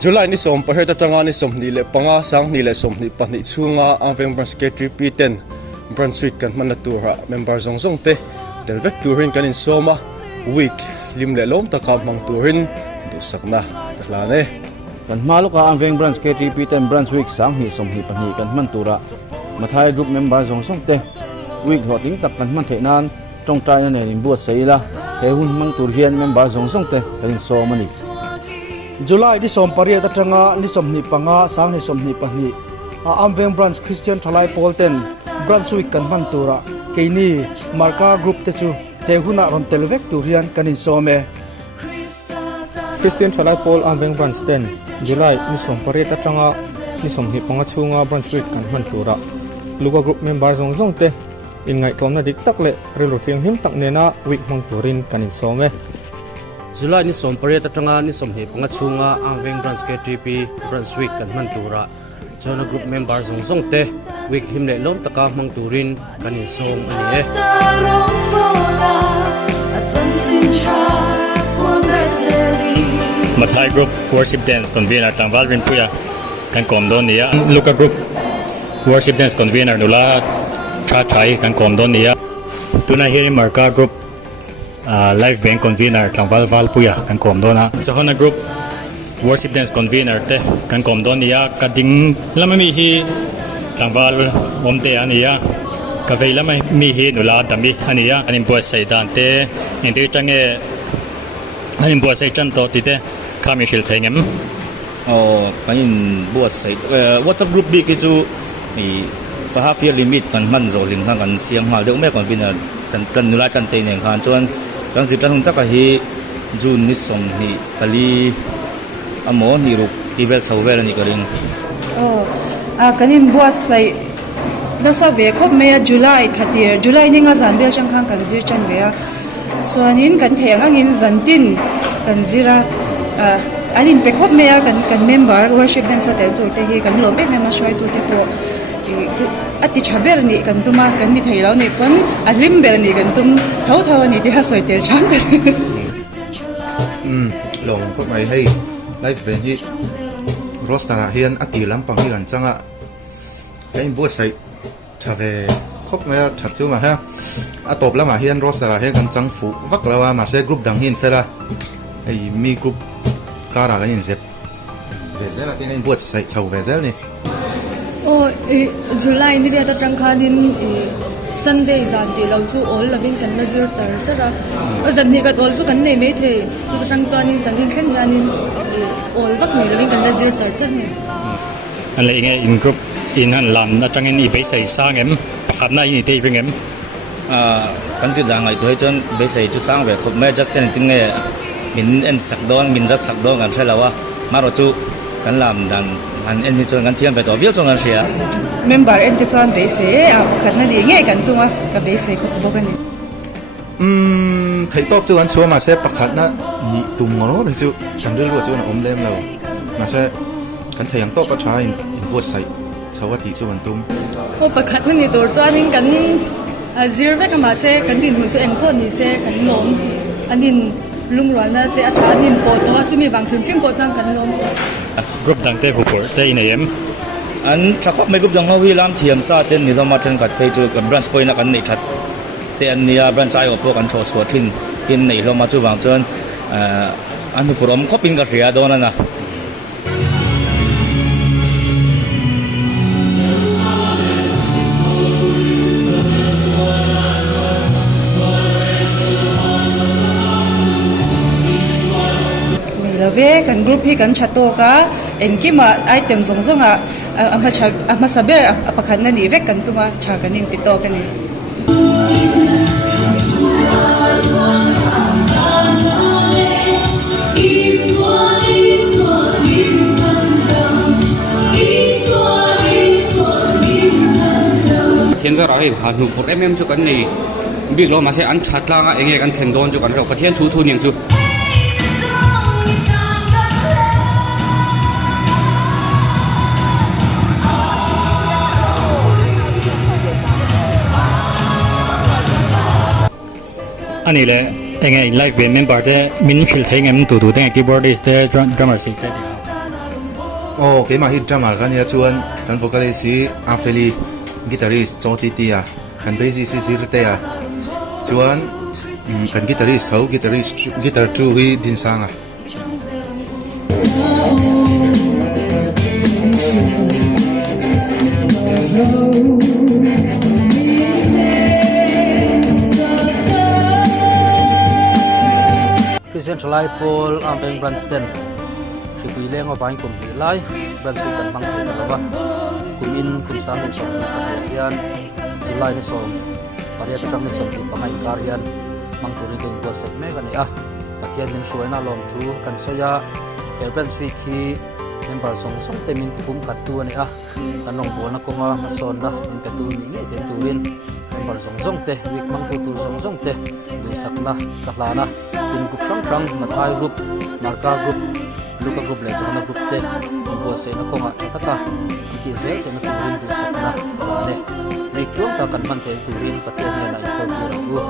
July ni som paheta tanga ni som ni le panga sang ni le som ni pani chunga Aveng Branch K3 P10 Brunswick kan manatura member zong te delvek turin kanin soma week lim le lom taka mang turin du sakna taklane kan maluka Aveng Branch K3 P10 Brunswick sang ni som ni pani kan mantura mathai group member zong te week hoting tak kan man theinan trong trai na nin buat seila he hun mang tur hian member zong te kanin soma ni July ni som pariat atanga ni som ni panga sang ni som ni pani Aveng Branch Christian Thalai Polten Brunswick kan mantura keini marka group te chu he huna ron telvek turian kanin some Christian Thalai Pol Aveng Branch 10 July ni som pariat atanga ni som ni panga chunga Brunswick kan mantura luka group member zong te in ngai tlomna dik tak le relo thiang him tak nena week mang turin kanin some July ni som pariat atanga ni som ni panga chunga Aveng Branch K3P Brunswick kan mantura Jona group member zong te week him le lom taka mang turin kanin som ani Mathai Group Worship Dance Convener Tlangval Rin Puya kan komdon niya Luka Group Worship Dance Convener nula Thai kan komdon niya Tuna Hiri Marka Group Live Band Convener Tlangval Val Puya kan komdon na Jona Group Worship Dance Convener te kan komdon niya kading lamami hi Tlangval omte aniya kavei lamami hi nula dami aniya anin buat saidan te hindi tange anin buat sai chan to tite kami shil thengem kanin buat sai WhatsApp group bi ke chu ni pa half year limit kan man zo lim kan siam hal de me convener kan nula chan te ne khan chuan kan si tan ta ka hi June ni som hi ali amo ni ru tivel chawvel ni karing kanin buat sai da sa ve khop me July khatir July ni nga zan bel chang khang kan zir chan ve chuanin kan theng angin zantin kan zira anin pe khop me kan member worship dance sa tel tur te hi kan lo pe me ma shwai tu te po ati chaber ni kan tuma kan ni theilo ni pon alim ber ni kan tum thau ni ti ha soi tel cham te long khop mai hei live band hi rostara hian ati lampang hi kan changa kain buat sai thave khop me that chu ma ha atop lama hian rostara he kan chang fu vak lawa ma se group dang hin fela ei mi group kara kan in zep vezela tin in buat sai chau vezel ni July ni dia ta chang khanin Sunday zanti lo chu all loving kan nazir sar sara azan ni ka all chu kan nei me the chu chang chuanin changin thlen hianin all vak ni loving kan nazir sar sar ni ale inge in group in han lam na tangin i be sai sangem pakhat na ini te ringem kan si dangai tu chon be sai chu sang ve khop me just sen ting nge min en sak don min just sak don kan thelawa maro chu kan lam dan an en ni chon kan thiam ve to vial chon an sia member en te chuan be se khat na di nge kan tunga ka be se khop bokani thei top chu an chua ma se pakhat na ni tum ngoro ri chu chandril wa chu na om lem lo ma se kan theyang to ka tha in buat sai chawati chu an tum pakhat ni dor chuanin kan zir ve ka ma se kan din hu chu engpho ni se kan nom anin lungrwa na te a thanin po to chu mi bang thrim po chang kan nom group dang te hupur te inayem an thakop me group dang ho wi lam thiam sa ten ni loma then kat pe chu kan branch point na kan nei that te an nia branch ai opo kan tho chho thin hin nei loma chu wang chon an hu purom khopin ka ria do na na ve kan group hi kan chato ka engkima item zonga ama saber apakhan na ni vek kan tuma cha kanin tito kani thiên về rồi hà nội một em cho cái này biết lo mà sẽ ăn chặt lang á anh ăn thành đòn cho cái rồi cái thiên thu nhiều chú ani le enge live band member de min khil thengem tu tu te keyboardist de drummer seat te cái mà hit drummer kan ya chuan kan vocalist si Afeli guitarist Choti Tia kan bassist si Zirte ya chuan kan guitarist ho guitar true hi din sanga Christian Chalai Paul Amveng Branston Shipui Leng of Vine Complete Lai Brunswick and Mang Thai Kalava Kum In Kum Sang Ni Som Ni Parian July Ni Som Pariat Tram Ni Som Ni Pangai Karian Mang Turi Keng Tua Sai Me Kan Ia Pathian Min Shuai Na Long Tu Kan Soya Brunswick Hi Member Song Song Temin Kum Katu Ni A Kanong Bol Na Konga Mason Na Min Petu Ni Nge Ten Turin Member Song Song Te Wik Mang Tu Song Song Te Sakna Kahlana in group sang Mathai group Marka group Luka group le chana group te bo se na konga chataka ti zel te na turin du sakna wale mi kyong ta kan man te turin pathian na ikol ru